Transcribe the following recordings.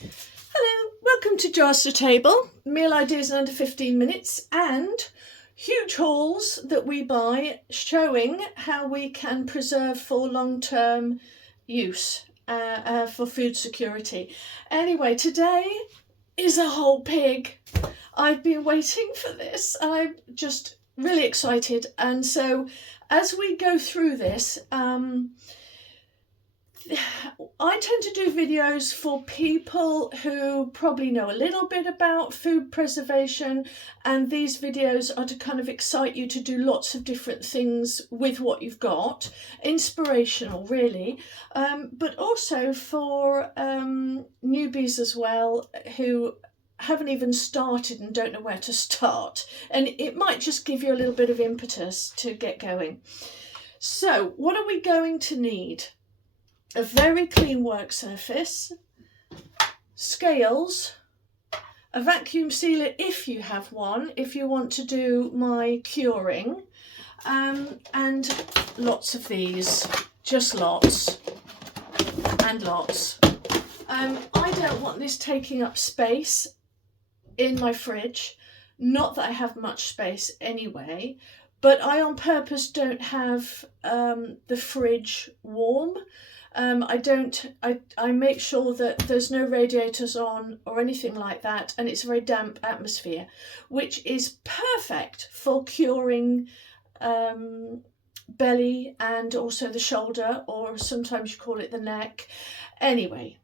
Hello, welcome to Jar Sui Table, meal ideas in under 15 minutes and huge hauls that we buy showing how we can preserve for long-term use for food security. Anyway, today is a whole pig. I've been waiting for this. I'm just really excited, and so as we go through this, I tend to do videos for people who probably know a little bit about food preservation, and these videos are to kind of excite you to do lots of different things with what you've got. Inspirational, really, but also for newbies as well who haven't even started and don't know where to start, and it might just give you a little bit of impetus to get going. So what are we going to need? A very clean work surface, scales, a vacuum sealer if you have one, if you want to do my curing, and lots of these, just lots and lots. I don't want this taking up space in my fridge, not that I have much space anyway, but I on purpose don't have the fridge warm. I make sure that there's no radiators on or anything like that, and it's a very damp atmosphere, which is perfect for curing belly and also the shoulder, or sometimes you call it the neck. Anyway,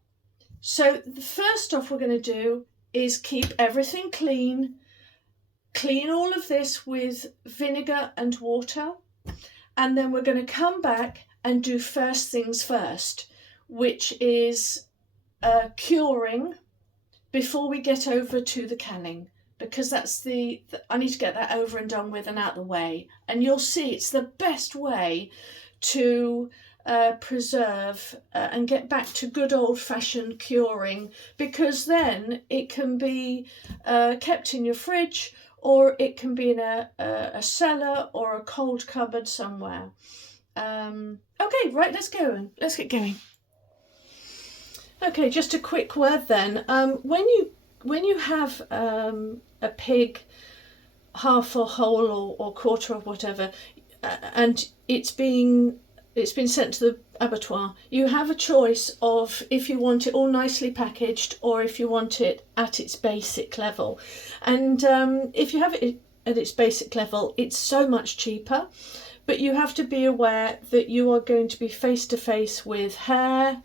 so the first stuff we're going to do is keep everything clean. Clean all of this with vinegar and water, and then we're going to come back and do first things first, which is curing before we get over to the canning, because that's I need to get that over and done with and out of the way. And you'll see it's the best way to preserve and get back to good old-fashioned curing, because then it can be kept in your fridge, or it can be in a cellar or a cold cupboard somewhere. Okay, right, let's get going. Okay, just a quick word then. When you have a pig half or whole or quarter or whatever, and it's been sent to the abattoir, you have a choice of if you want it all nicely packaged or if you want it at its basic level. And if you have it at its basic level, it's so much cheaper. But you have to be aware that you are going to be face to face with hair.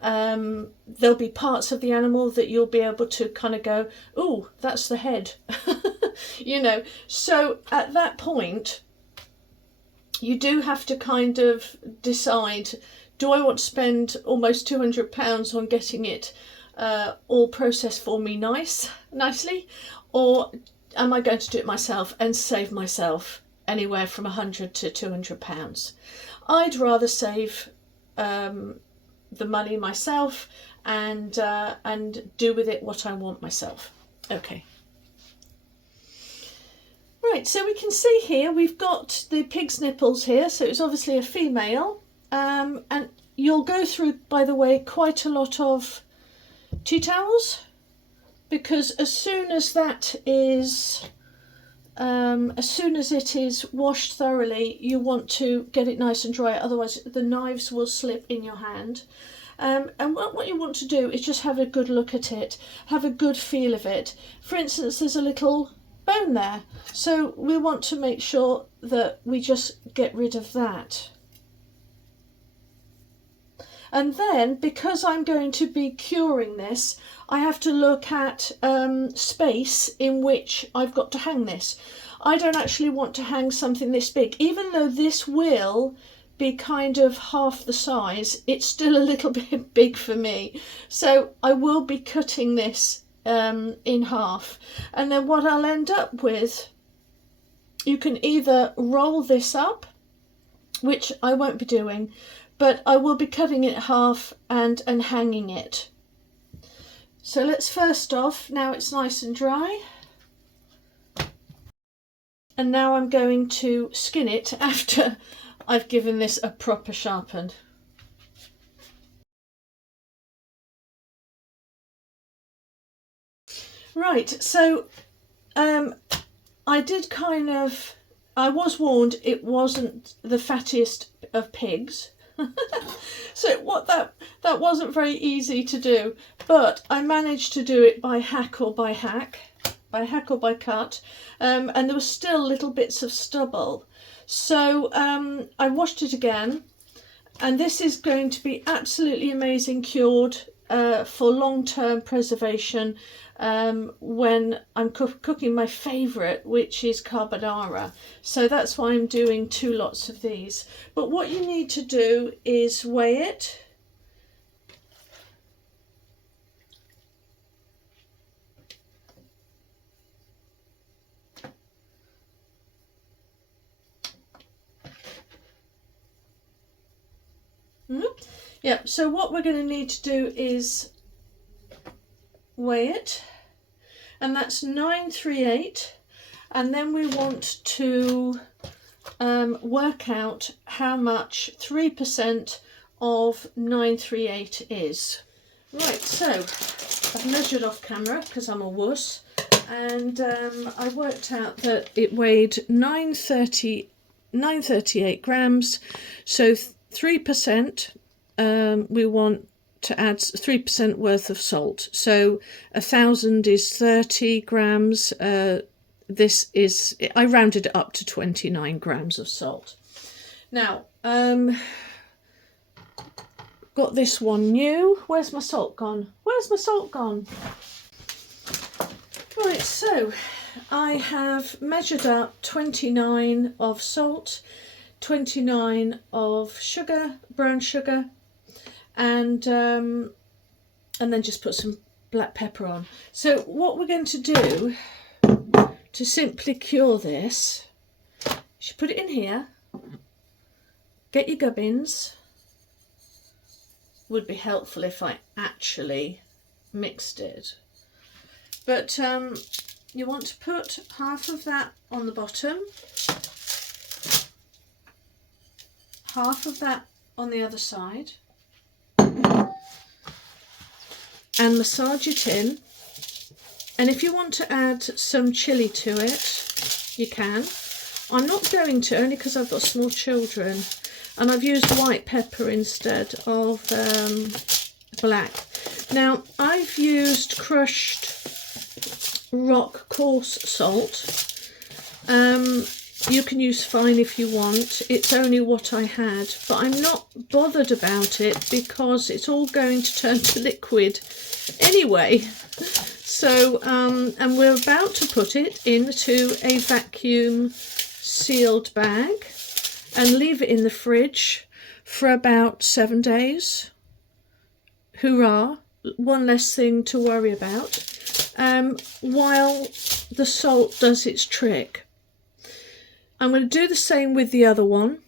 There'll be parts of the animal that you'll be able to kind of go, oh, that's the head, you know. So at that point, you do have to kind of decide, do I want to spend almost £200 on getting it all processed for me nicely, or am I going to do it myself and save myself anywhere from £100 to £200. I'd rather save the money myself and do with it what I want myself. Okay. Right, so we can see here we've got the pig's nipples here, so it's obviously a female, and you'll go through, by the way, quite a lot of tea towels, because as soon as it is washed thoroughly, you want to get it nice and dry, otherwise the knives will slip in your hand. And what you want to do is just have a good look at it, have a good feel of it. For instance, there's a little bone there, so we want to make sure that we just get rid of that. And then, because I'm going to be curing this, I have to look at space in which I've got to hang this. I don't actually want to hang something this big. Even though this will be kind of half the size, it's still a little bit big for me. So I will be cutting this in half. And then what I'll end up with, you can either roll this up, which I won't be doing, but I will be cutting it in half and hanging it. So let's first off, now it's nice and dry, and now I'm going to skin it after I've given this a proper sharpen. Right, so I was warned it wasn't the fattiest of pigs. So that wasn't very easy to do, but I managed to do it by hack or by cut, and there were still little bits of stubble. So I washed it again, and this is going to be absolutely amazing cured for long-term preservation when I'm cooking my favourite, which is carbonara. So that's why I'm doing 2 lots of these. But what you need to do is weigh it. Yeah, so what we're going to need to do is weigh it, and that's 938, and then we want to work out how much 3% of 938 is. Right, so I've measured off camera because I'm a wuss, and I worked out that it weighed 938 grams, so 3%, we want to add 3% worth of salt. So 1,000 is 30 grams. This is, I rounded it up to 29 grams of salt. Now, got this one new. Where's my salt gone? Where's my salt gone? Right, so I have measured up 29 of salt, 29 of sugar, brown sugar, and then just put some black pepper on. So what we're going to do to simply cure this, you put it in here, get your gubbins. Would be helpful if I actually mixed it, but you want to put half of that on the bottom, half of that on the other side, and massage it in. And if you want to add some chilli to it, you can. I'm not going to, only because I've got small children, and I've used white pepper instead of black. Now, I've used crushed rock coarse salt. You can use fine if you want. It's only what I had, but I'm not bothered about it because it's all going to turn to liquid anyway. So, and we're about to put it into a vacuum sealed bag and leave it in the fridge for about 7 days. Hurrah, one less thing to worry about, while the salt does its trick. I'm going to do the same with the other one,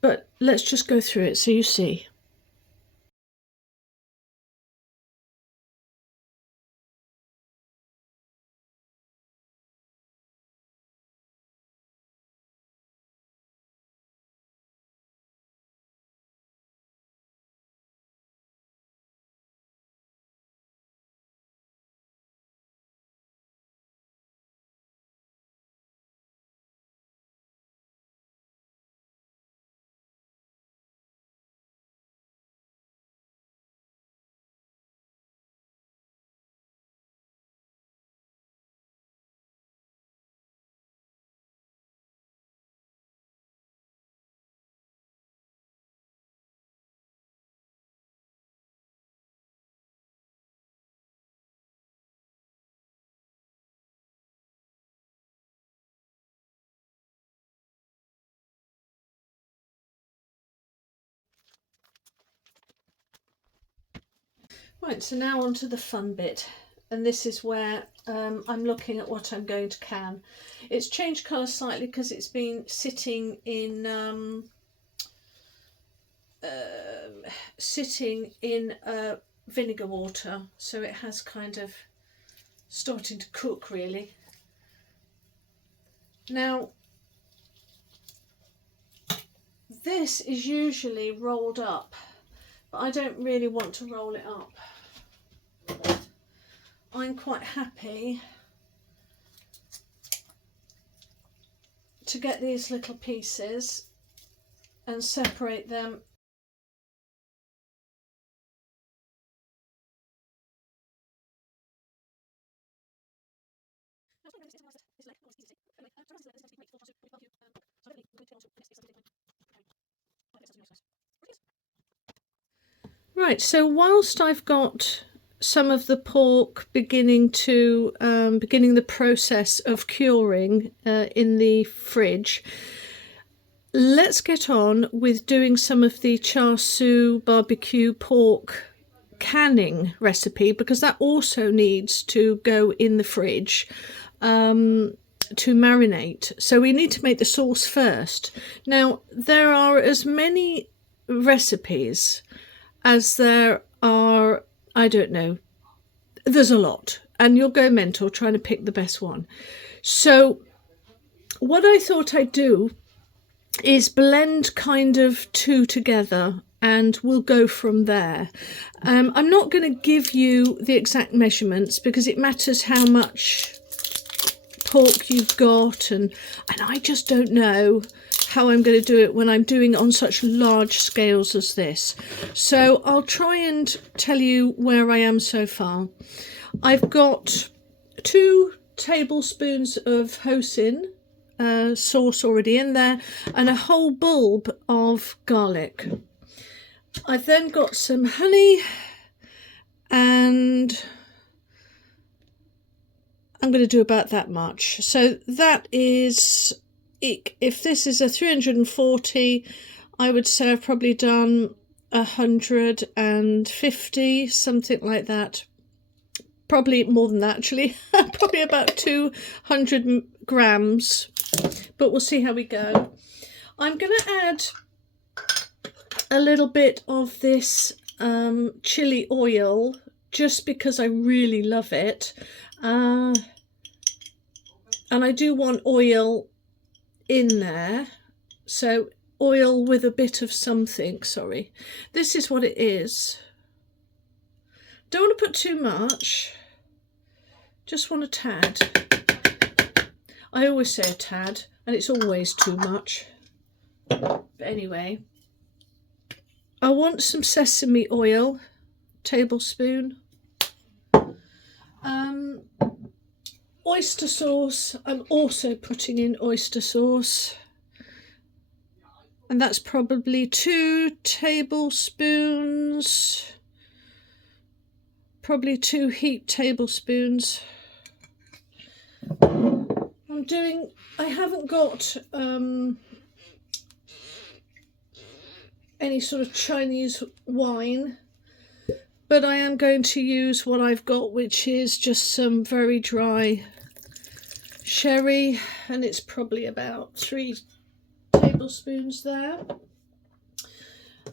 but let's just go through it so you see. Right, so now on to the fun bit, and this is where I'm looking at what I'm going to can. It's changed colour slightly because it's been sitting in vinegar water, so it has kind of starting to cook really. Now, this is usually rolled up, but I don't really want to roll it up. I'm quite happy to get these little pieces and separate them. Right, so whilst I've got some of the pork beginning the process of curing in the fridge, let's get on with doing some of the Char Sui barbecue pork canning recipe, because that also needs to go in the fridge to marinate. So we need to make the sauce first. Now, there are as many recipes as there are, I don't know, there's a lot, and you'll go mental trying to pick the best one. So what I thought I'd do is blend kind of two together, and we'll go from there. I'm not going to give you the exact measurements because it matters how much pork you've got, and I just don't know how I'm going to do it when I'm doing it on such large scales as this. So I'll try and tell you where I am so far. I've got 2 tablespoons of hoisin sauce already in there, and a whole bulb of garlic. I've then got some honey, and I'm going to do about that much. So that is, if this is a 340, I would say I've probably done 150, something like that. Probably more than that, actually. Probably about 200 grams, but we'll see how we go. I'm going to add a little bit of this chili oil just because I really love it. And I do want oil in there. So oil with a bit of something, sorry. This is what it is. Don't want to put too much. Just want a tad. I always say a tad, and it's always too much. But anyway, I want some sesame oil, tablespoon. Oyster sauce, I'm also putting in oyster sauce. And that's probably 2 tablespoons. Probably 2 heaped tablespoons. I haven't got any sort of Chinese wine, but I am going to use what I've got, which is just some very dry sherry, and it's probably about 3 tablespoons there.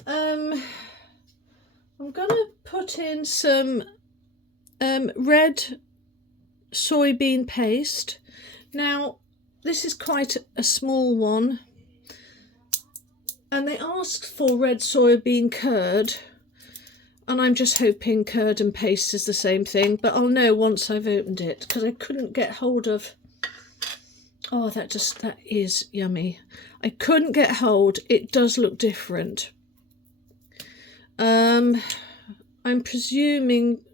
I'm going to put in some red soybean paste. Now, this is quite a small one, and they asked for red soybean curd, and I'm just hoping curd and paste is the same thing, but I'll know once I've opened it, because I couldn't get hold of... Oh, that is yummy. I couldn't get hold. It does look different. I'm presuming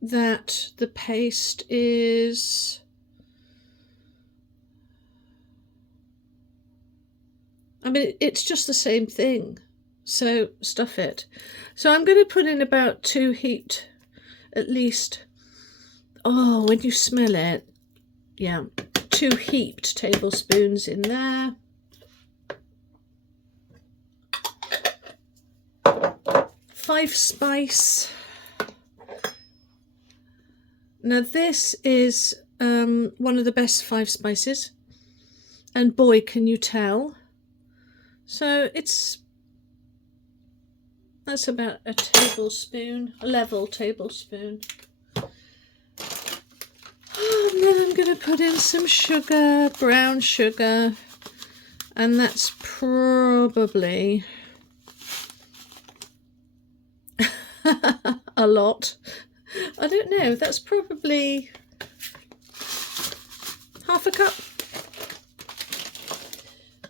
that the paste is... I mean, it's just the same thing. So stuff it. So I'm going to put in about 2 heaped, at least. Oh, when you smell it, yeah, 2 heaped tablespoons in there. 5 spice. Now this is one of the best 5 spices, and boy, can you tell. So that's about a tablespoon, a level tablespoon. And then I'm going to put in some sugar, brown sugar, and that's probably a lot. I don't know, that's probably half a cup.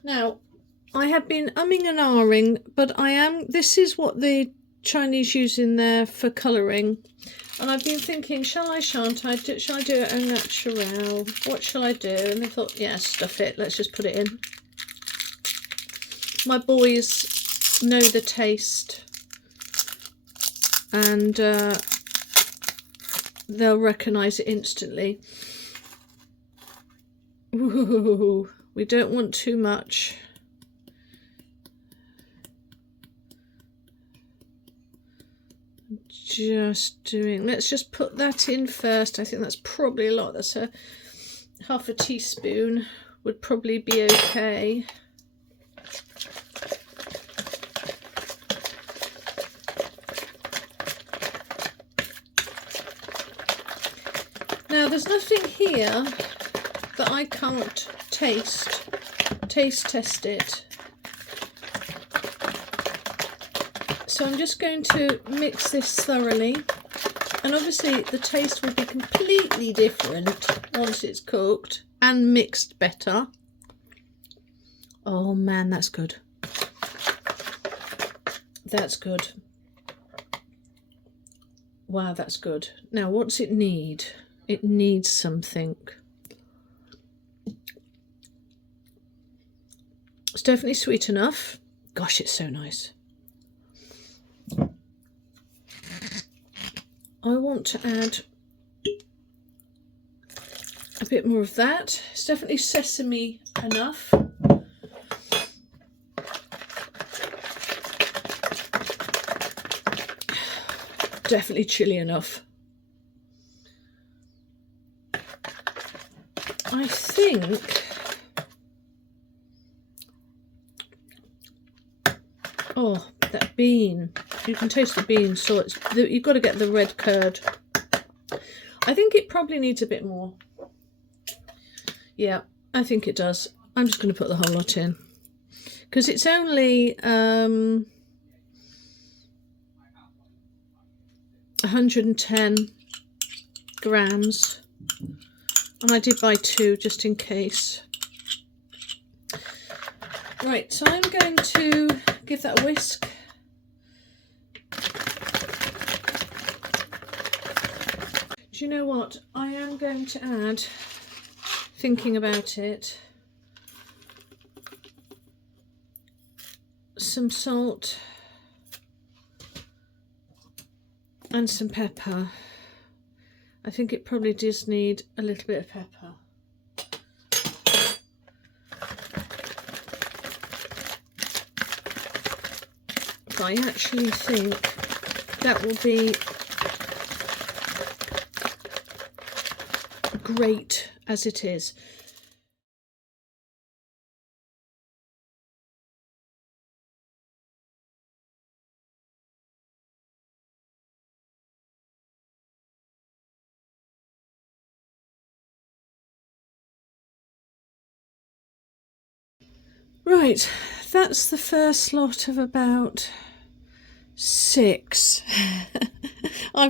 Now, I have been umming and ahhing, but this is what the Chinese use in there for colouring. And I've been thinking, shall I, shan't I? Shall I do it au naturel? What shall I do? And I thought, yeah, stuff it. Let's just put it in. My boys know the taste. And they'll recognise it instantly. Ooh, we don't want too much. Let's just put that in first. I think that's probably a lot. That's half a teaspoon would probably be okay. Now there's nothing here that I can't taste test it. So I'm just going to mix this thoroughly, and obviously the taste will be completely different once it's cooked and mixed better. Oh man, that's good. That's good. Wow, that's good. Now what's it need? It needs something. It's definitely sweet enough. Gosh, it's so nice. I want to add a bit more of that. It's definitely sesame enough. Definitely chili enough. I think oh, that bean. You can taste the bean, so you've got to get the red curd. I think it probably needs a bit more. Yeah, I think it does. I'm just going to put the whole lot in. Because it's only 110 grams. And I did buy 2 just in case. Right, so I'm going to give that a whisk. Do you know what? I am going to add, thinking about it, some salt and some pepper. I think it probably does need a little bit of pepper. But I actually think that will be great as it is. Right, that's the first lot of about 6.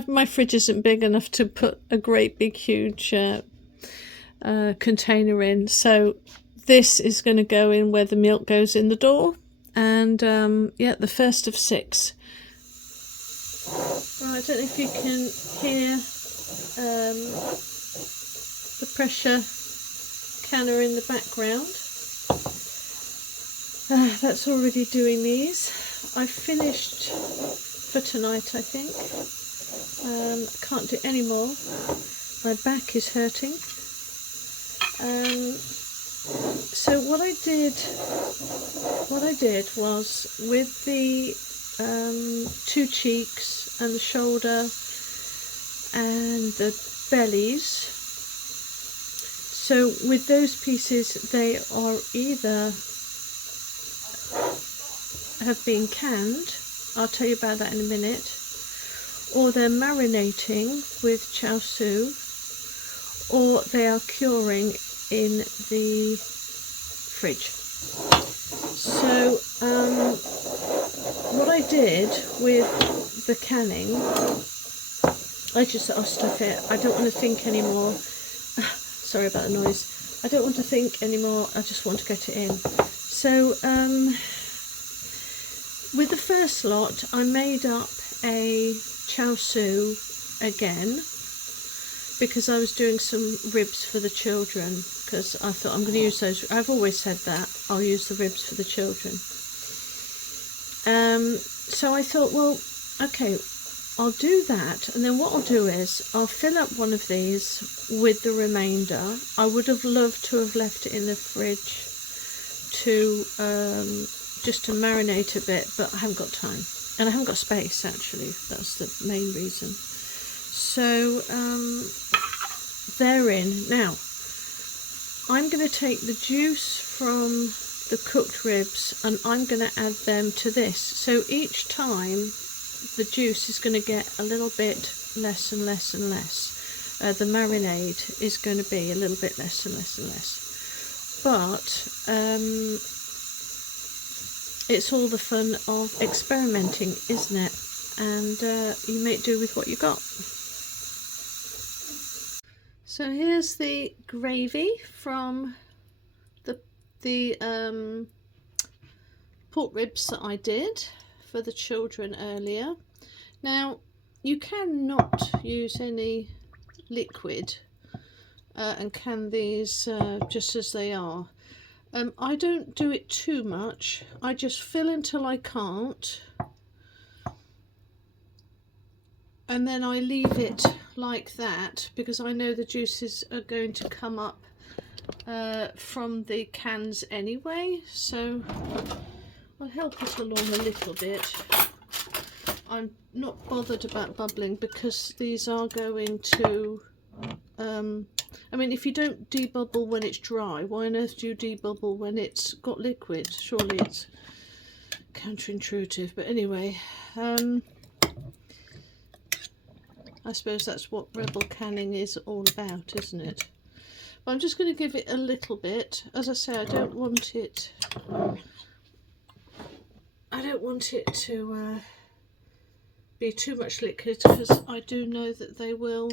My fridge isn't big enough to put a great big huge container in, so this is going to go in where the milk goes in the door, and yeah, the first of 6. Right, I don't know if you can hear the pressure canner in the background. That's already doing these. I've finished for tonight, I think. Can't do any more. My back is hurting. So what I did was, with the 2 cheeks and the shoulder and the bellies, so with those pieces, they are either have been canned, I'll tell you about that in a minute, or they're marinating with Char Sui, or they are curing in the fridge. So what I did with the canning I'll stuff it. I don't want to think anymore. Sorry about the noise. I don't want to think anymore. I just want to get it in. So with the first lot, I made up a Char Sui again, because I was doing some ribs for the children, because I thought I'm going to use those. I've always said that I'll use the ribs for the children. So I thought, well, okay, I'll do that, and then what I'll do is I'll fill up one of these with the remainder. I would have loved to have left it in the fridge to just to marinate a bit, but I haven't got time, and I haven't got space, actually. That's the main reason. So they're in. Now I'm going to take the juice from the cooked ribs and I'm going to add them to this. So each time the juice is going to get a little bit less and less and less. The marinade is going to be a little bit less and less and less. But it's all the fun of experimenting, isn't it? And you make do with what you got. So here's the gravy from the pork ribs that I did for the children earlier. Now you cannot use any liquid and can these just as they are. I don't do it too much. I just fill until I can't, and then I leave it like that because I know the juices are going to come up from the cans anyway, so I'll help it along a little bit. I'm not bothered about bubbling because these are going to I mean, if you don't debubble when it's dry, why on earth do you debubble when it's got liquid? Surely it's counterintuitive, but anyway, I suppose that's what rebel canning is all about, isn't it? But I'm just going to give it a little bit. As I say, I don't want it to be too much liquid, because I do know that they will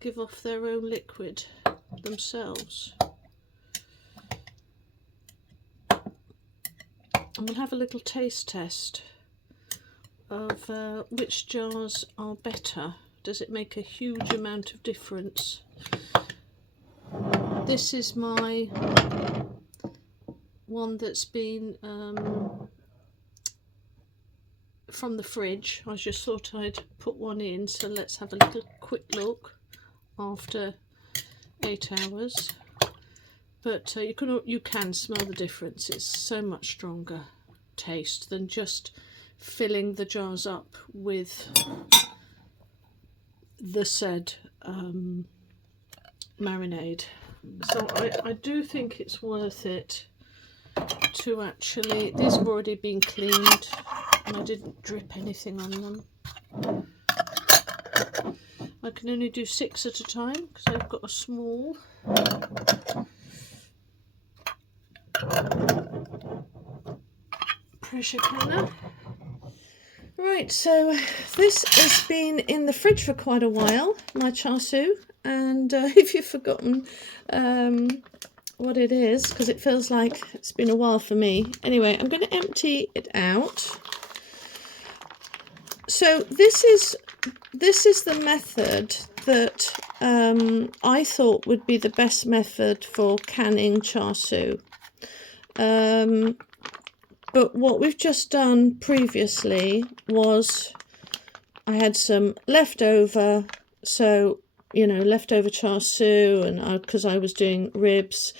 give off their own liquid themselves. And we'll have a little taste test of which jars are better. Does it make a huge amount of difference? This is my one that's been from the fridge. I just thought I'd put one in, so let's have a little quick look after 8 hours. But you can smell the difference. It's so much stronger taste than just filling the jars up with the said marinade. So I do think it's worth it to actually, these have already been cleaned and I didn't drip anything on them. I can only do 6 at a time because I've got a small. Pressure canner. Right, so this has been in the fridge for quite a while, my Char Sui, and if you've forgotten what it is, because it feels like it's been a while for me. Anyway, I'm going to empty it out. So this is the method that I thought would be the best method for canning Char Sui. But what we've just done previously was I had some leftover, so, you know, leftover Char Sui, and because I was doing ribs,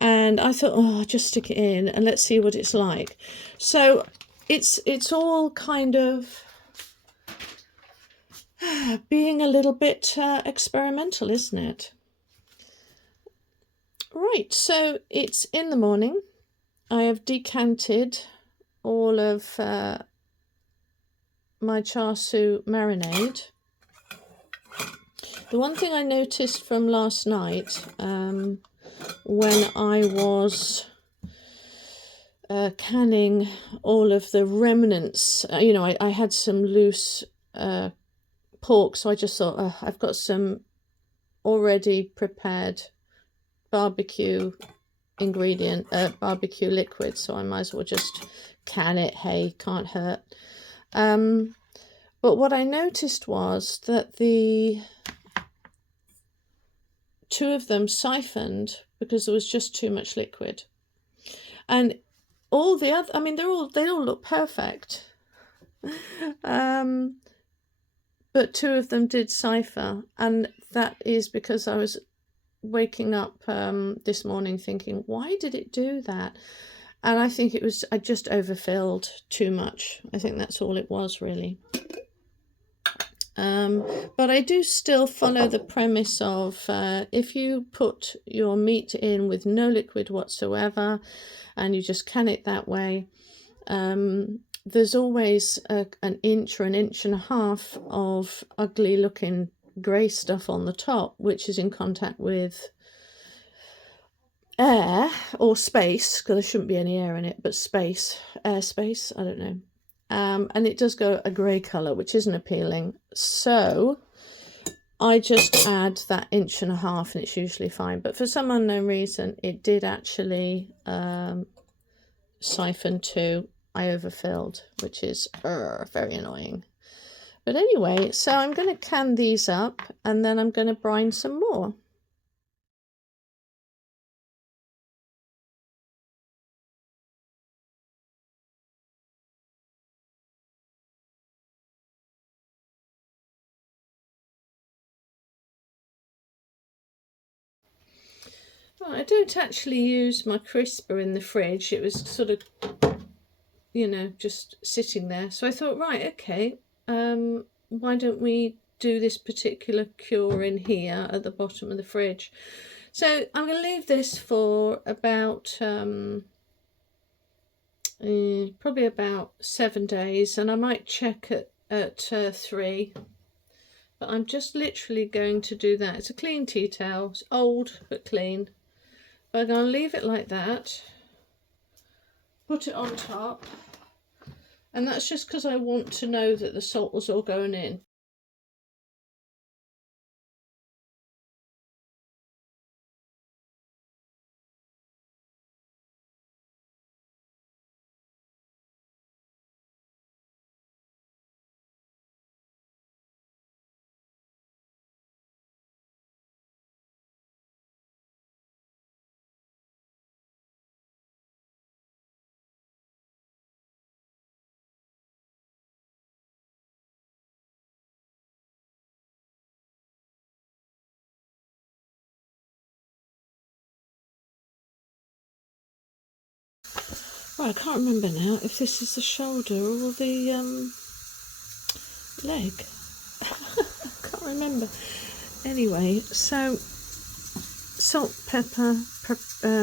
and I thought, oh, I'll just stick it in and let's see what it's like. So it's all kind of being a little bit experimental, isn't it? Right, so it's in the morning. I have decanted all of my Char Sui marinade. The one thing I noticed from last night when I was canning all of the remnants, you know, I had some loose pork, so I just thought, oh, I've got some already prepared barbecue barbecue liquid, so I might as well just can it. Hey, can't hurt. But what I noticed was that the two of them siphoned because there was just too much liquid, and all the other, I mean, they all look perfect. But two of them did siphon, and that is because I was waking up this morning thinking, why did it do that? And I think it was, I just overfilled too much. I think that's all it was, really. But I do still follow the premise of if you put your meat in with no liquid whatsoever and you just can it that way, there's always an inch or an inch and a half of ugly looking grey stuff on the top, which is in contact with air or space, because there shouldn't be any air in it, but airspace, I don't know. And it does go a grey colour, which isn't appealing. So I just add that inch and a half and it's usually fine. But for some unknown reason, it did actually siphon too. I overfilled, which is very annoying. But anyway, so I'm going to can these up and then I'm going to brine some more. Well, I don't actually use my crisper in the fridge. It was sort of, you know, just sitting there. So I thought, right, okay, why don't we do this particular cure in here at the bottom of the fridge? So I'm going to leave this for about probably about 7 days, and I might check at 3. But I'm just literally going to do that. It's a clean tea towel. It's old but clean. But I'm going to leave it like that. Put it on top. And that's just because I want to know that the salt was all going in. Well, I can't remember now if this is the shoulder or the leg. I can't remember. Anyway, so salt, pepper,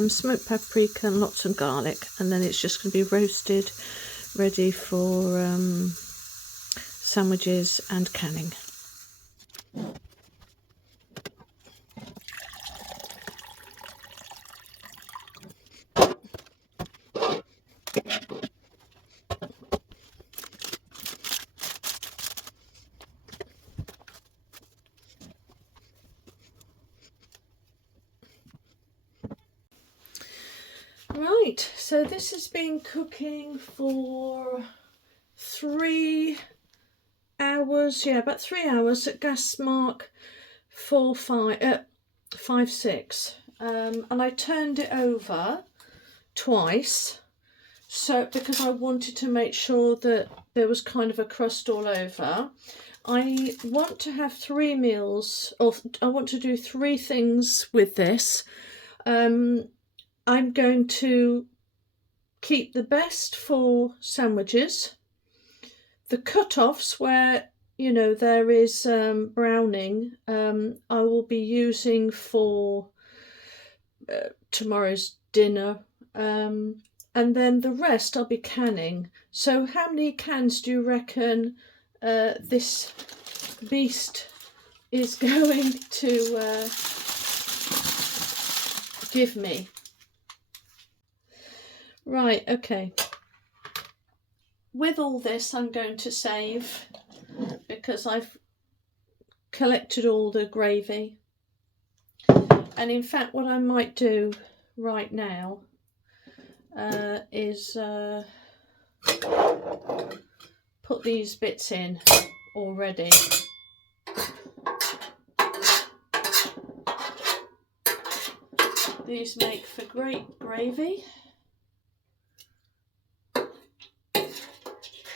smoked paprika and lots of garlic, and then it's just going to be roasted, ready for sandwiches and canning. Right, so this has been cooking for 3 hours, yeah, about 3 hours at gas mark 5-6, and I turned it over twice, so because I wanted to make sure that there was kind of a crust all over. I want to have 3 meals, or I want to do 3 things with this. I'm going to keep the best for sandwiches. The cut-offs where, you know, there is browning, I will be using for tomorrow's dinner. And then the rest I'll be canning. So how many cans do you reckon this beast is going to give me? Right, okay. With all this I'm going to save, because I've collected all the gravy. And in fact, what I might do right now is put these bits in already. These make for great gravy,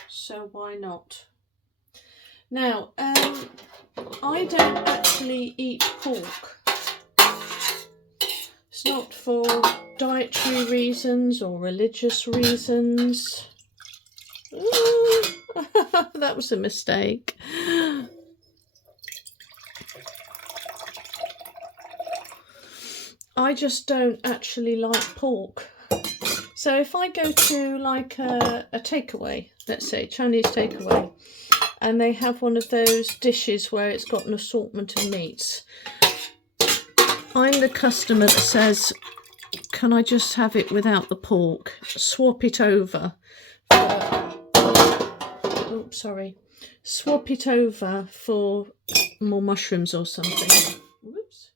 so why not? Now, I don't actually eat pork. It's not for dietary reasons or religious reasons. Ooh, that was a mistake. I just don't actually like pork. So if I go to like a takeaway, let's say Chinese takeaway, and they have one of those dishes where it's got an assortment of meats, I'm the customer that says, can I just have it without the pork? Swap it over for, oops, sorry. Swap it over for more mushrooms or something. Whoops.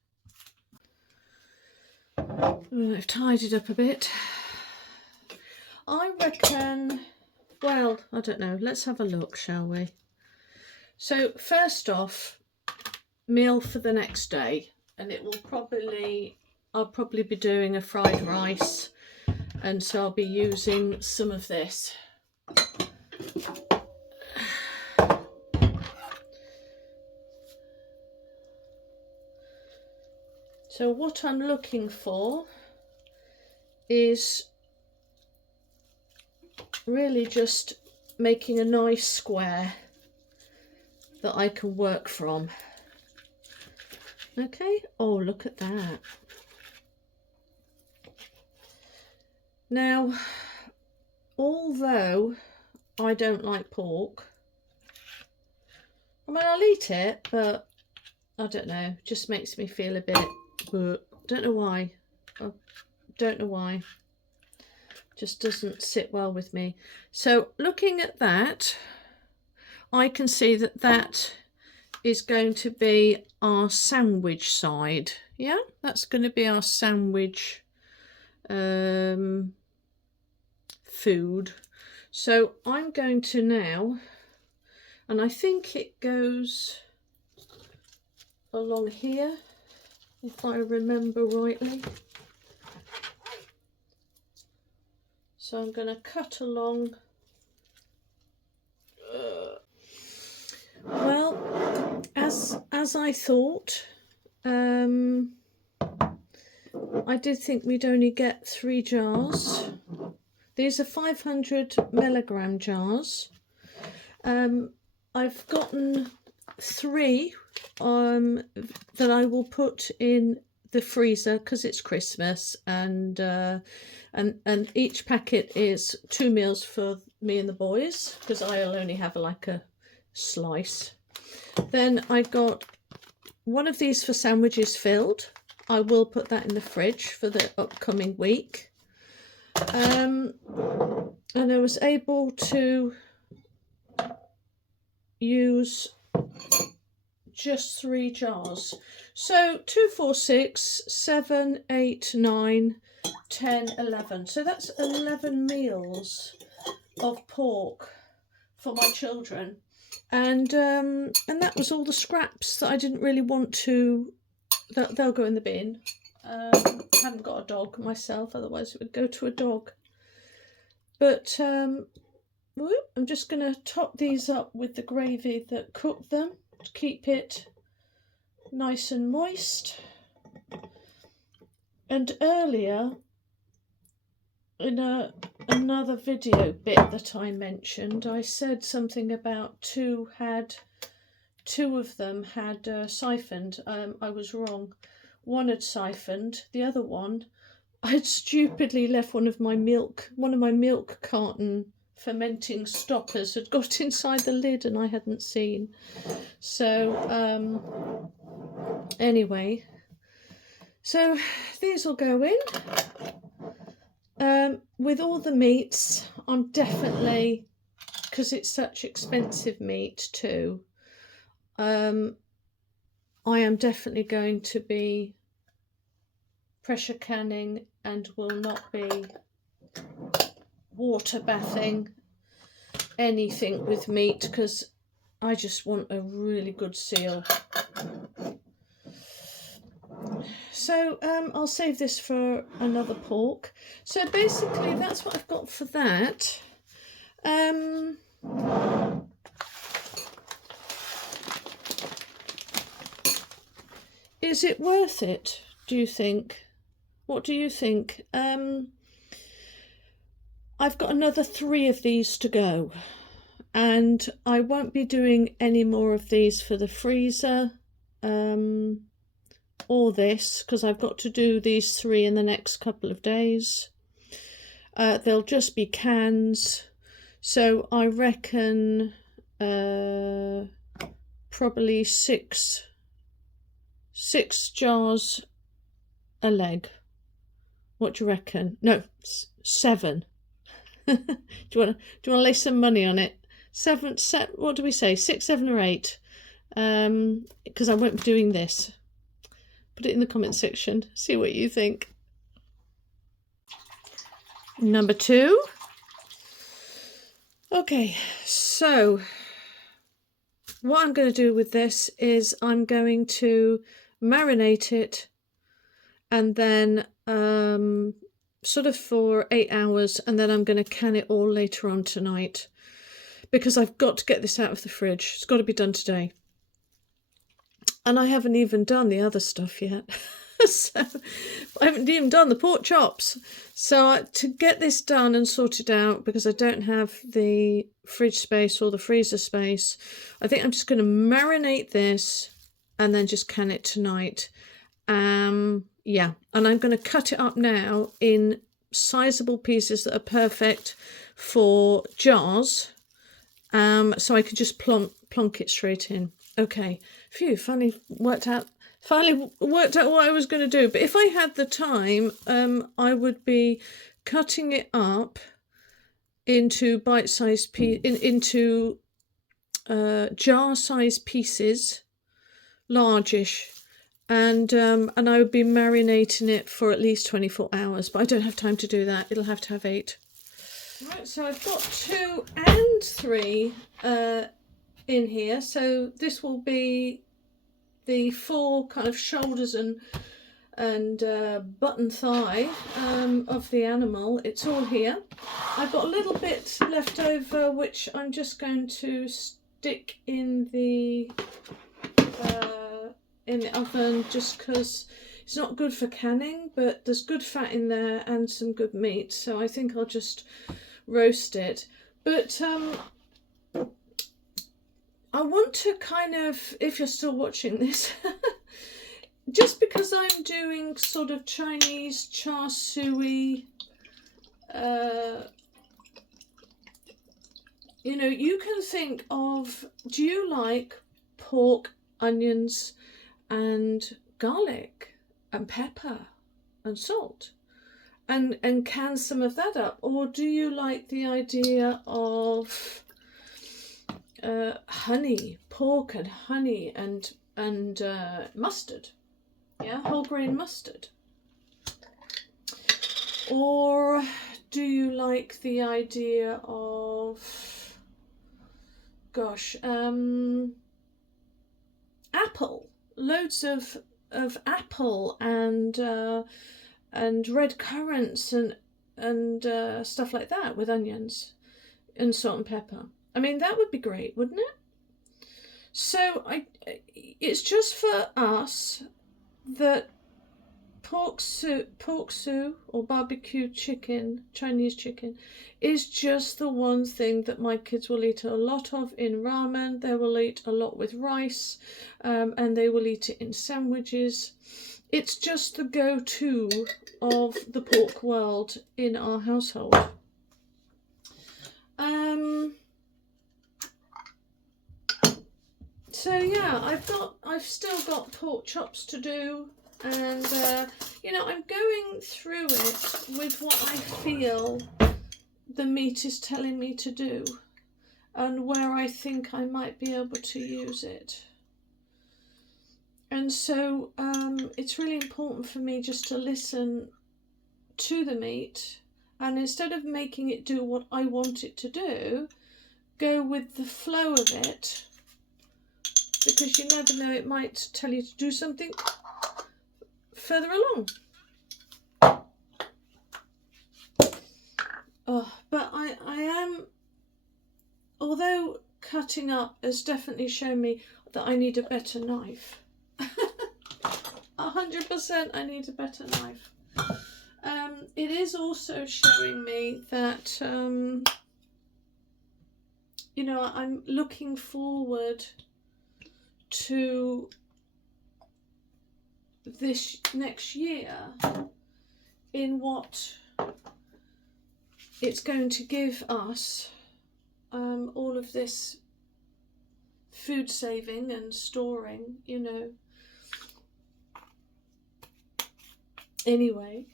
I've tidied up a bit. I reckon, well, I don't know. Let's have a look, shall we? So first off, meal for the next day, and it will probably, I'll probably be doing a fried rice, and so I'll be using some of this. So what I'm looking for is really just making a nice square that I can work from. Okay, oh, look at that. Now, although I don't like pork, I mean, I'll eat it, but I don't know, just makes me feel a bit, don't know why, I don't know why, just doesn't sit well with me. So looking at that, I can see that that is going to be our sandwich side. Yeah, that's going to be our sandwich food. So I'm going to now, and I think it goes along here, if I remember rightly. So I'm going to cut along. Well, as I thought, I did think we'd only get 3 jars. These are 500 milligram jars. I've gotten 3 that I will put in the freezer because it's Christmas, and each packet is 2 meals for me and the boys because I'll only have like a slice. Then I got one of these for sandwiches filled. I will put that in the fridge for the upcoming week. And I was able to use just 3 jars. So 2, 4, 6, 7, 8, 9, 10, 11. So that's 11 meals of pork for my children. And that was all the scraps that I didn't really want to, they'll go in the bin. Haven't got a dog myself, otherwise it would go to a dog. But I'm just going to top these up with the gravy that cooked them to keep it nice and moist. And earlier in another video bit that I mentioned, I said something about 2 of them had siphoned. I was wrong. One had siphoned. The other one, I'd stupidly left one of my milk carton fermenting stoppers had got inside the lid and I hadn't seen. So anyway, so these will go in. With all the meats, I'm definitely, because it's such expensive meat too, I am definitely going to be pressure canning and will not be water bathing anything with meat, because I just want a really good seal. So I'll save this for another pork. So basically that's what I've got for that. Is it worth it, do you think? What do you think? I've got another 3 of these to go, and I won't be doing any more of these for the freezer or this, because I've got to do these 3 in the next couple of days. They'll just be cans, so I reckon probably six jars a leg. What do you reckon? No, 7. do you want to lay some money on it? 7. What do we say? 6, 7, or 8? Because I won't be doing this. Put it in the comment section. See what you think. Number 2. Okay, so what I'm going to do with this is I'm going to marinate it, and then sort of for 8 hours, and then I'm going to can it all later on tonight, because I've got to get this out of the fridge. It's got to be done today. And I haven't even done the other stuff yet. So I haven't even done the pork chops. So to get this done and sorted out, because I don't have the fridge space or the freezer space, I think I'm just going to marinate this and then just can it tonight. Yeah, and I'm going to cut it up now in sizable pieces that are perfect for jars, so I can just plonk it straight in. Okay, phew, finally worked out what I was going to do. But if I had the time, I would be cutting it up into bite-sized into jar-sized pieces, largish, and I would be marinating it for at least 24 hours. But I don't have time to do that. It'll have to have 8. Right, so I've got 2 and 3 in here. So this will be the 4 kind of shoulders and button thigh of the animal. It's all here. I've got a little bit left over, which I'm just going to stick in the oven, just because it's not good for canning, but there's good fat in there and some good meat, so I think I'll just roast it. But I want to kind of, if you're still watching this, just because I'm doing sort of Chinese Char Sui, you know, you can think of, do you like pork, onions and garlic and pepper and salt, and can some of that up? Or do you like the idea of honey, pork and honey and mustard, yeah, whole grain mustard? Or do you like the idea of, gosh, apple, loads of apple and red currants and stuff like that with onions and salt and pepper? I mean, that would be great, wouldn't it? So it's just for us that pork stew or barbecue chicken, Chinese chicken, is just the one thing that my kids will eat a lot of in ramen. They will eat a lot with rice, and they will eat it in sandwiches. It's just the go-to of the pork world in our household. So yeah, I've still got pork chops to do, and you know, I'm going through it with what I feel the meat is telling me to do and where I think I might be able to use it. And so it's really important for me just to listen to the meat, and instead of making it do what I want it to do, go with the flow of it, because you never know, it might tell you to do something further along. Oh, but I am, although cutting up has definitely shown me that I need a better knife. 100% I need a better knife. It is also showing me that, you know, I'm looking forward to this next year in what it's going to give us, all of this food saving and storing, you know. Anyway,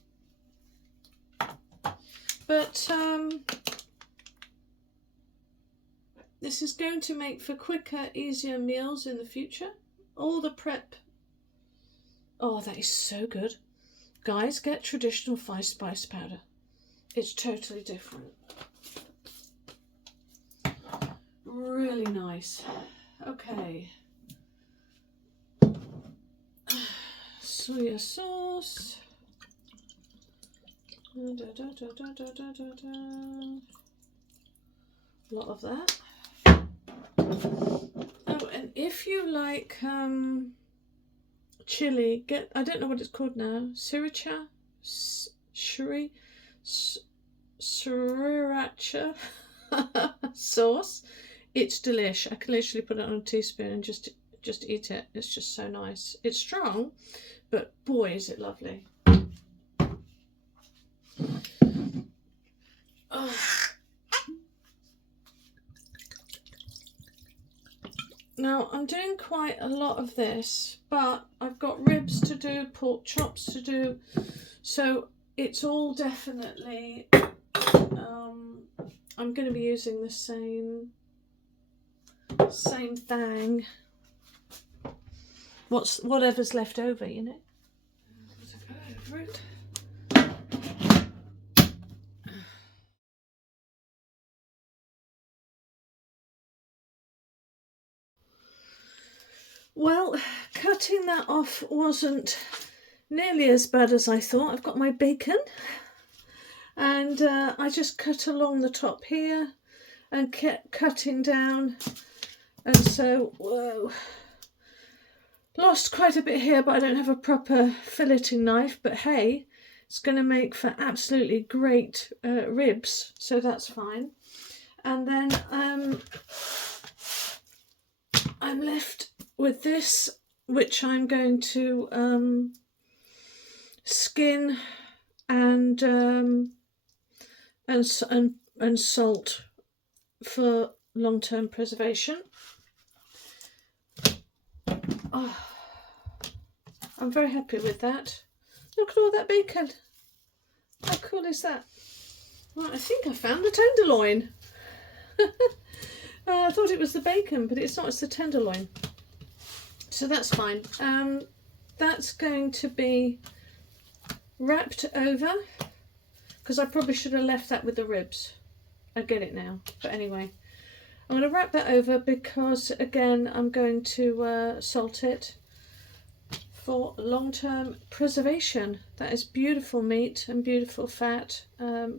but this is going to make for quicker, easier meals in the future. All the prep. Oh, that is so good. Guys, get traditional 5-spice powder. It's totally different. Really nice. Okay. Soya sauce. A lot of that. Oh, and if you like chili, get, I don't know what it's called now, sriracha, sriracha sauce. It's delish. I can literally put it on a teaspoon and just eat it. It's just so nice. It's strong, but boy is it lovely. Oh. Now I'm doing quite a lot of this, but I've got ribs to do, pork chops to do, so it's all definitely, I'm going to be using the same thing. Whatever's left over, you know. Let's go over it. Well, cutting that off wasn't nearly as bad as I thought. I've got my bacon, and I just cut along the top here and kept cutting down, and so, whoa, lost quite a bit here, but I don't have a proper filleting knife, but hey, it's going to make for absolutely great ribs, so that's fine. And then I'm left with this, which I'm going to skin and salt for long-term preservation. Oh, I'm very happy with that. Look at all that bacon. How cool is that? Right, I think I found the tenderloin. I thought it was the bacon, but it's not, it's the tenderloin. So that's fine. That's going to be wrapped over, because I probably should have left that with the ribs. I get it now, but anyway. I'm going to wrap that over because, again, I'm going to salt it for long-term preservation. That is beautiful meat and beautiful fat,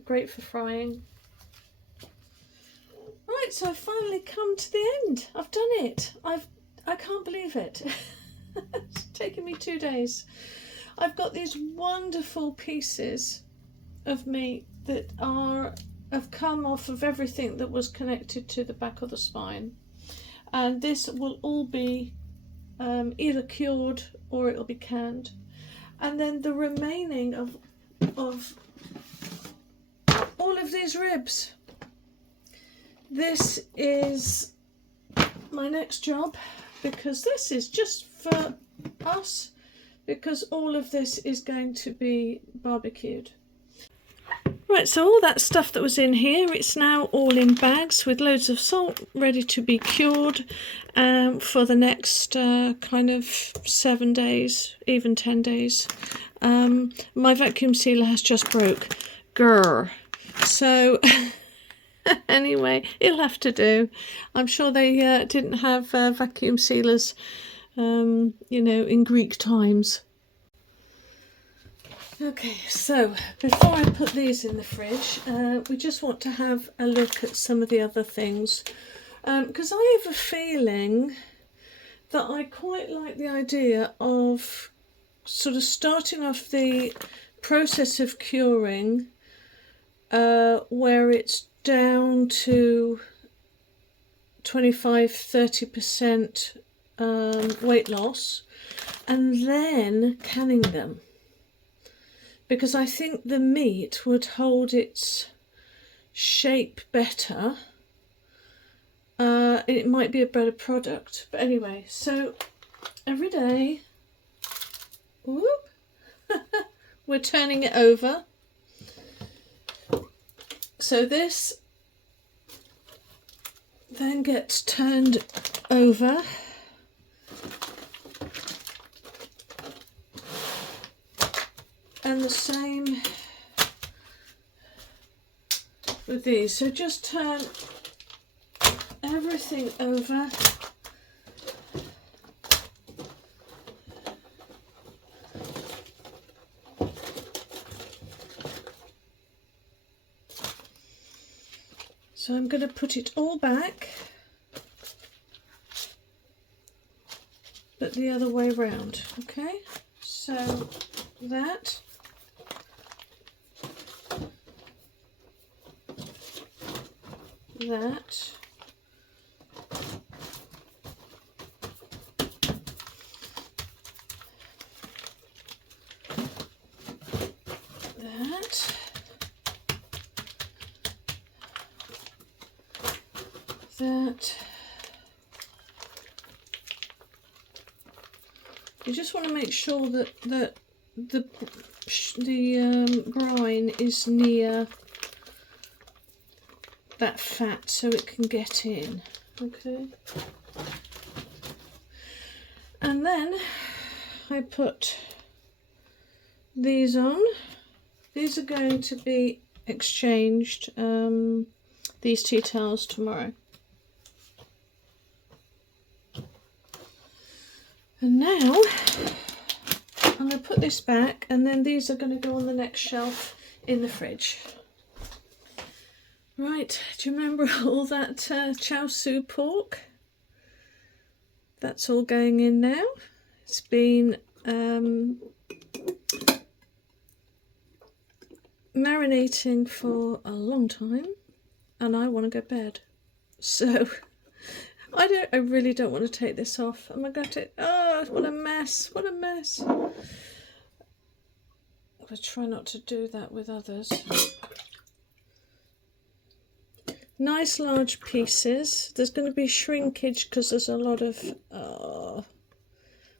great for frying. Right, so I've finally come to the end. I've done it. I can't believe it. It's taken me 2 days. I've got these wonderful pieces of meat that have come off of everything that was connected to the back of the spine, and this will all be either cured or it'll be canned, and then the remaining of all of these ribs. This is my next job, because this is just for us, because all of this is going to be barbecued. Right, so all that stuff that was in here, it's now all in bags with loads of salt ready to be cured for the next kind of 7 days, even 10 days. My vacuum sealer has just broke. Grr. So anyway, it'll have to do. I'm sure they didn't have vacuum sealers, you know, in Greek times. Okay, so before I put these in the fridge, we just want to have a look at some of the other things, because I have a feeling that I quite like the idea of sort of starting off the process of curing where it's down to 25-30% weight loss, and then canning them, because I think the meat would hold its shape better. It might be a better product, but anyway, so every day, whoop, we're turning it over. So this then gets turned over. And the same with these. So just turn everything over. So I'm going to put it all back, but the other way round. Okay, so that. That, that. You just want to make sure that the brine is near that fat so it can get in. Okay, and then I put these on. These are going to be exchanged, these tea towels, tomorrow. And now I'm going to put this back, and then these are going to go on the next shelf in the fridge. Right, do you remember all that Char Sui pork? That's all going in now. It's been marinating for a long time, and I want to go to bed. So I really don't want to take this off. Am I going to? Oh, what a mess! What a mess! I'll try not to do that with others. Nice large pieces. There's going to be shrinkage because there's a lot of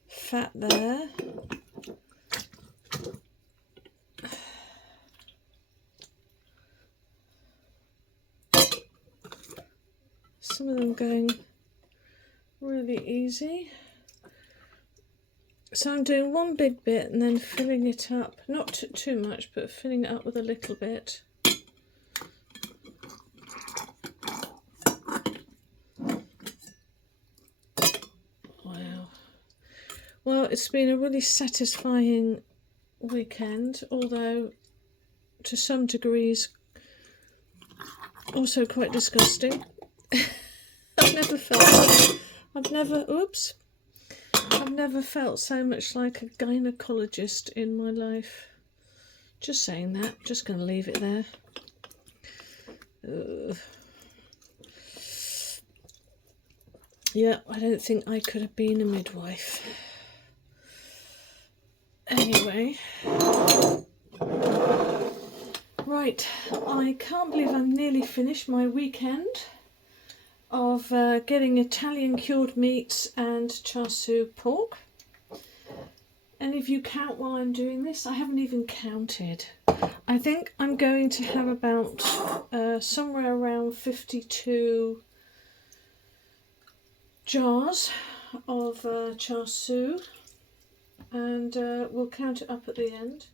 fat there. Some of them going really easy. So I'm doing one big bit and then filling it up, not too much, but filling it up with a little bit. Well, it's been a really satisfying weekend, although to some degrees also quite disgusting. I've never felt so much like a gynecologist in my life. Just saying that, just going to leave it there. Yeah, I don't think I could have been a midwife. Anyway, right, I can't believe I'm nearly finished my weekend of getting Italian cured meats and Char Sui pork. And if you count while I'm doing this, I haven't even counted. I think I'm going to have about somewhere around 52 jars of Char Sui, and we'll count it up at the end.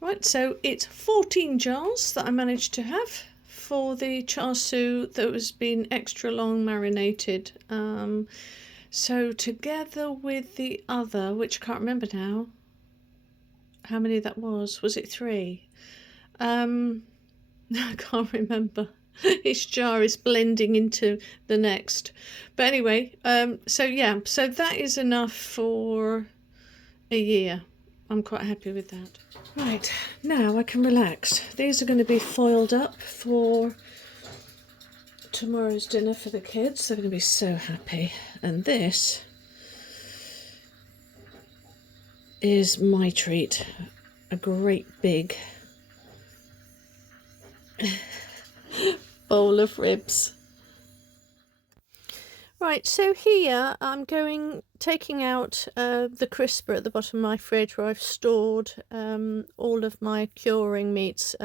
Right, so it's 14 jars that I managed to have for the Char Sui that was been extra long marinated. So together with the other, which I can't remember now how many that was it 3? I can't remember. Each jar is blending into the next. But anyway, so yeah, so that is enough for a year. I'm quite happy with that. Right, now I can relax. These are going to be foiled up for tomorrow's dinner for the kids. They're going to be so happy. And this is my treat. A great big bowl of ribs. Right, so here I'm taking out the crisper at the bottom of my fridge where I've stored all of my curing meats.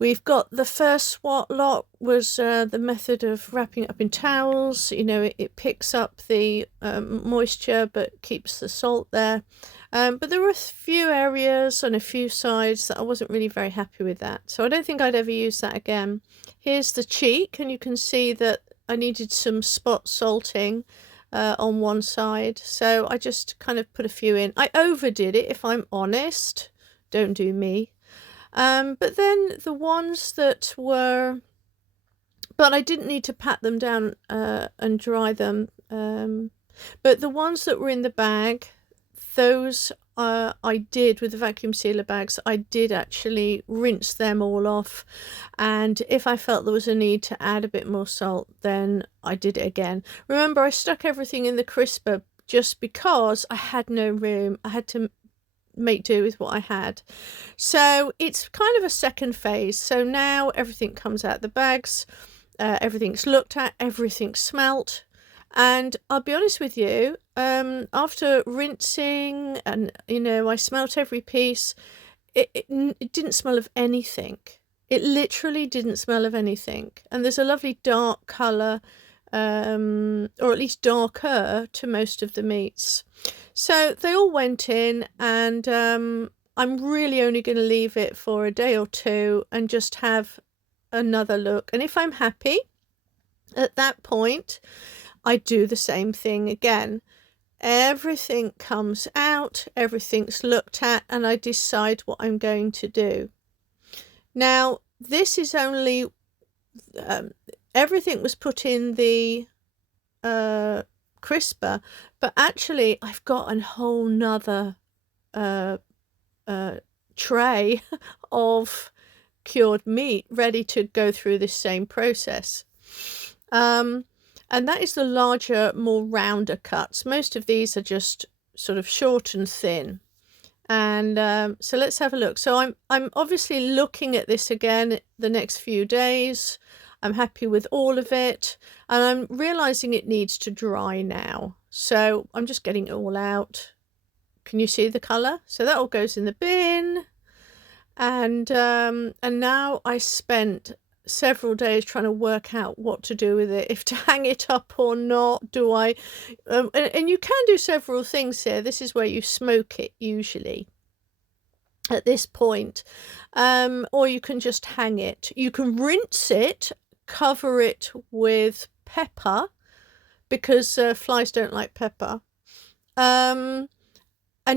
We've got the first lot was the method of wrapping it up in towels. You know, it picks up the moisture but keeps the salt there. But there were a few areas on a few sides that I wasn't really very happy with that. So I don't think I'd ever use that again. Here's the cheek, and you can see that I needed some spot salting on one side. So I just kind of put a few in. I overdid it, if I'm honest. Don't do me. But then the ones that were, but I didn't need to pat them down and dry them. But the ones that were in the bag, those I did with the vacuum sealer bags. I did actually rinse them all off, and if I felt there was a need to add a bit more salt, then I did it again. Remember, I stuck everything in the crisper just because I had no room. I had to make do with what I had. So it's kind of a second phase. So now everything comes out the bags, everything's looked at, everything's smelt. And I'll be honest with you, after rinsing and, you know, I smelt every piece, it didn't smell of anything. It literally didn't smell of anything. And there's a lovely dark colour, or at least darker, to most of the meats. So they all went in, and I'm really only going to leave it for a day or two and just have another look. And if I'm happy at that point, I do the same thing again. Everything comes out, everything's looked at, and I decide what I'm going to do. Now, this is only, everything was put in the crisper, but actually I've got a whole nother tray of cured meat ready to go through this same process. And that is the larger, more rounder cuts. Most of these are just sort of short and thin. And so let's have a look. So I'm obviously looking at this again the next few days. I'm happy with all of it, and I'm realizing it needs to dry now. So I'm just getting it all out. Can you see the color? So that all goes in the bin. And now I spent several days trying to work out what to do with it, if to hang it up or not. Do I and you can do several things here. This is where you smoke it usually at this point, or you can just hang it. You can rinse it, cover it with pepper, because flies don't like pepper, and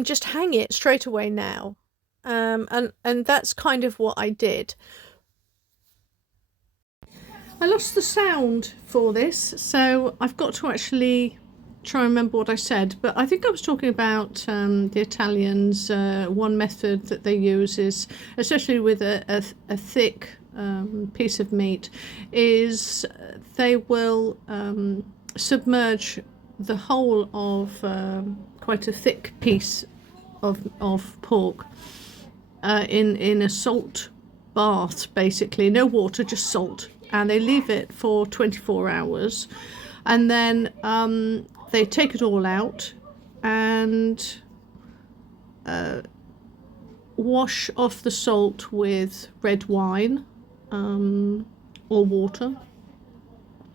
just hang it straight away now. And that's kind of what I did. I lost the sound for this, so I've got to actually try and remember what I said, but I think I was talking about the Italians. One method that they use is, especially with a thick piece of meat, is they will submerge the whole of quite a thick piece of pork in a salt bath, basically. No water, just salt. And they leave it for 24 hours, and then they take it all out, and wash off the salt with red wine or water,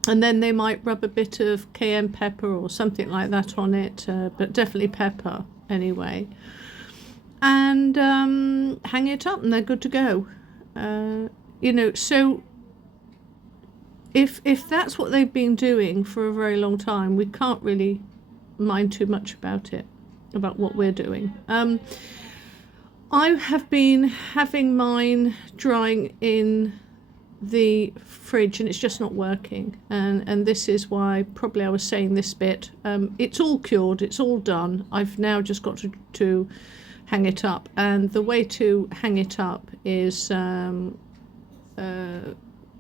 and then they might rub a bit of cayenne pepper or something like that on it, but definitely pepper anyway, and hang it up and they're good to go. You know, so if that's what they've been doing for a very long time, we can't really mind too much about it, about what we're doing. I have been having mine drying in the fridge and it's just not working, and this is why probably I was saying this bit. It's all cured, it's all done. I've now just got to hang it up, and the way to hang it up is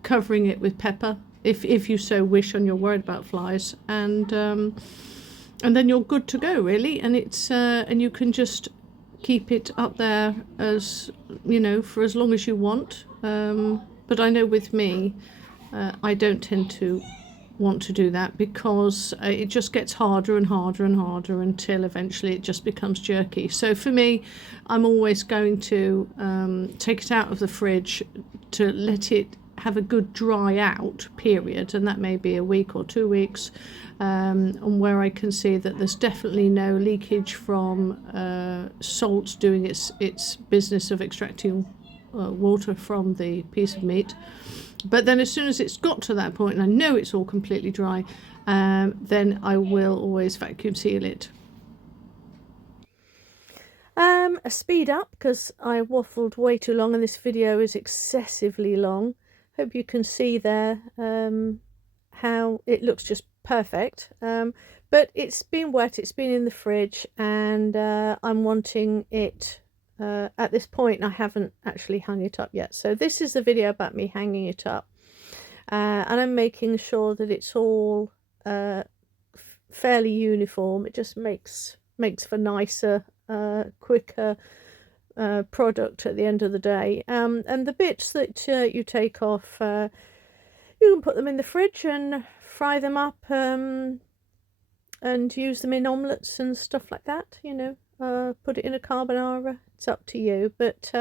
covering it with pepper if you so wish and you're worried about flies, and then you're good to go really, and it's and you can just keep it up there, as you know, for as long as you want. But I know with me, I don't tend to want to do that, because it just gets harder and harder and harder until eventually it just becomes jerky. So for me, I'm always going to take it out of the fridge to let it have a good dry out period, and that may be a week or 2 weeks, and where I can see that there's definitely no leakage from salt doing its business of extracting water from the piece of meat. But then as soon as it's got to that point and I know it's all completely dry, then I will always vacuum seal it. A speed up, because I waffled way too long and this video is excessively long. Hope you can see there how it looks just perfect. But it's been wet, it's been in the fridge, and I'm wanting it at this point. I haven't actually hung it up yet, so this is the video about me hanging it up, and I'm making sure that it's all fairly uniform. It just makes for nicer, quicker product at the end of the day. And the bits that you take off, you can put them in the fridge and fry them up, and use them in omelettes and stuff like that, you know. Put it in a carbonara, it's up to you. But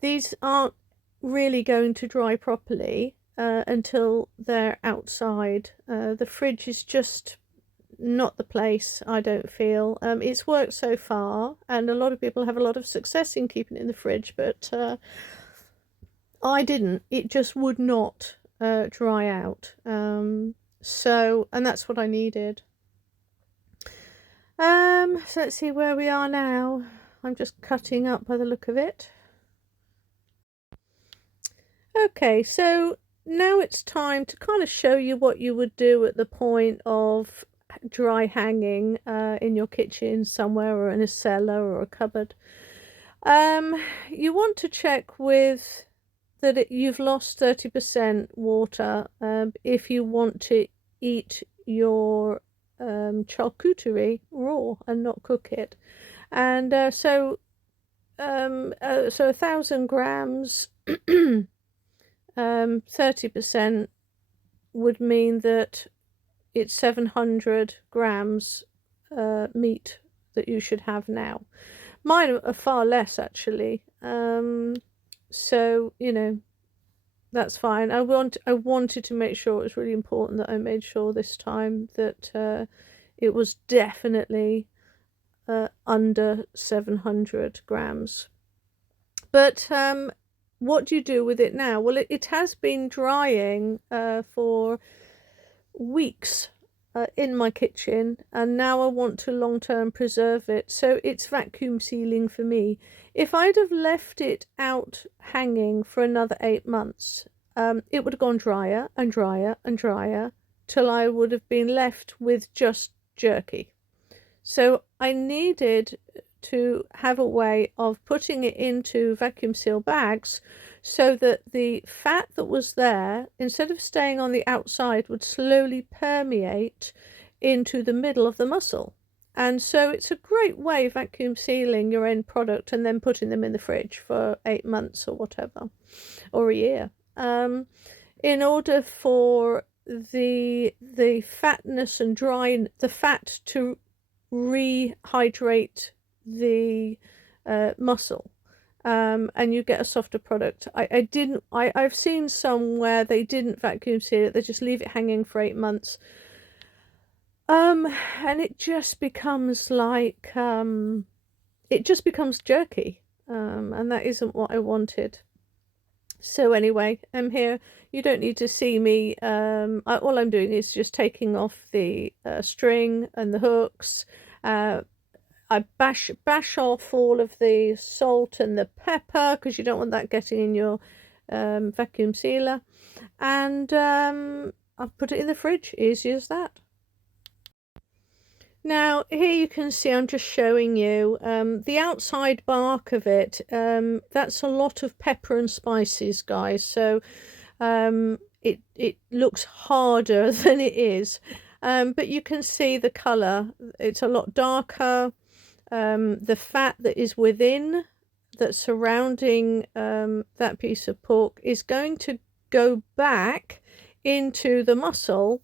these aren't really going to dry properly until they're outside. The fridge is just not the place, I don't feel. It's worked so far, and a lot of people have a lot of success in keeping it in the fridge, but I didn't. It just would not dry out. So, and that's what I needed. So let's see where we are now. I'm just cutting up by the look of it. Okay, so now it's time to kind of show you what you would do at the point of dry hanging in your kitchen somewhere, or in a cellar or a cupboard. You want to check with that you've lost 30% water if you want to eat your charcuterie raw and not cook it. And so 1,000 grams, 30% would mean that it's 700 grams meat that you should have now. Mine are far less actually, so you know, that's fine. I wanted to make sure, it was really important that I made sure this time that it was definitely under 700 grams. But what do you do with it now? Well, it has been drying for weeks in my kitchen, and now I want to long-term preserve it, so it's vacuum sealing for me. If I'd have left it out hanging for another 8 months, it would have gone drier and drier and drier till I would have been left with just jerky. So I needed to have a way of putting it into vacuum seal bags so that the fat that was there, instead of staying on the outside, would slowly permeate into the middle of the mussel. And so it's a great way vacuum sealing your end product and then putting them in the fridge for 8 months or whatever, or a year, in order for the fatness and the fat to rehydrate the mussel. and you get a softer product. I've seen some where they didn't vacuum seal it, they just leave it hanging for 8 months. And it just becomes like, it just becomes jerky. And that isn't what I wanted. So anyway, I'm here. You don't need to see me. All I'm doing is just taking off the string and the hooks. I bash off all of the salt and the pepper because you don't want that getting in your vacuum sealer. And I'll put it in the fridge. Easy as that. Now, here you can see, I'm just showing you the outside bark of it. That's a lot of pepper and spices, guys. So it looks harder than it is. But you can see the colour. It's a lot darker. The fat that is within, that's surrounding that piece of pork, is going to go back into the muscle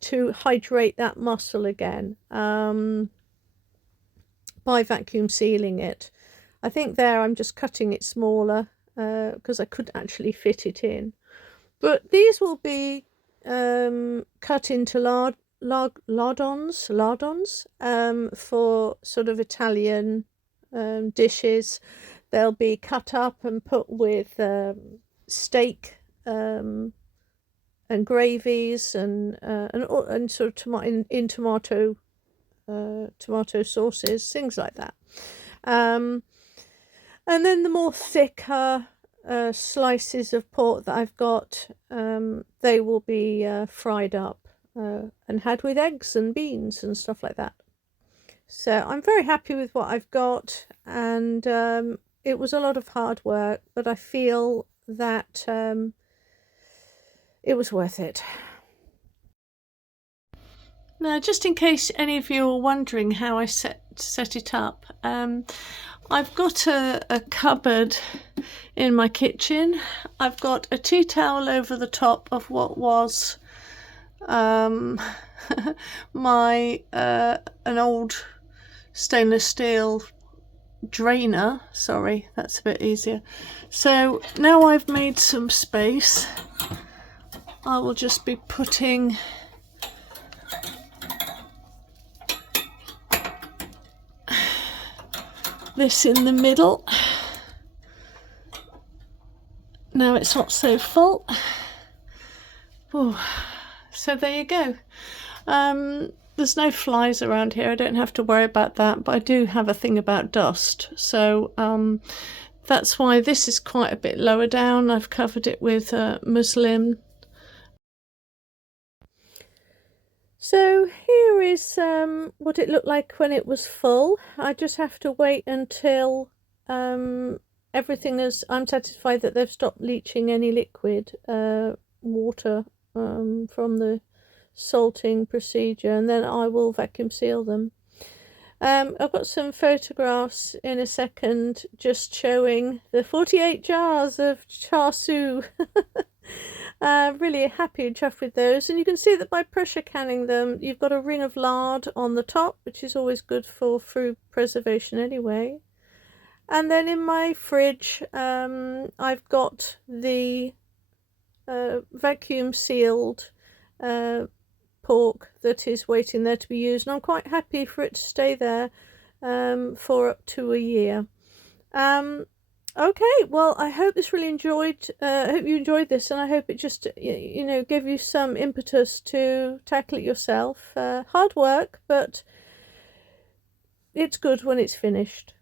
to hydrate that muscle again by vacuum sealing it. I think there I'm just cutting it smaller because I couldn't actually fit it in. But these will be cut into lardons for sort of Italian dishes. They'll be cut up and put with steak and gravies and sort of in tomato sauces, things like that. And then the more thicker slices of pork that I've got, they will be fried up and had with eggs and beans and stuff like that. So I'm very happy with what I've got, and it was a lot of hard work, but I feel that it was worth it. Now, just in case any of you are wondering how I set it up, I've got a cupboard in my kitchen. I've got a tea towel over the top of what was my an old stainless steel drainer. Sorry, that's a bit easier. So now I've made some space, I will just be putting this in the middle. Now it's not so full. Ooh. So there you go. There's no flies around here, I don't have to worry about that, but I do have a thing about dust, so that's why this is quite a bit lower down. I've covered it with muslin. So here is what it looked like when it was full. I just have to wait until everything is, I'm satisfied that they've stopped leaching any liquid water from the salting procedure, and then I will vacuum seal them. I've got some photographs in a second just showing the 48 jars of Char Sui. Really happy and chuffed with those, and you can see that by pressure canning them you've got a ring of lard on the top, which is always good for food preservation anyway. And then in my fridge I've got the vacuum sealed pork that is waiting there to be used, and I'm quite happy for it to stay there for up to a year. Okay, well, I hope this really I hope you enjoyed this, and I hope it just gave you some impetus to tackle it yourself. Hard work, but it's good when it's finished.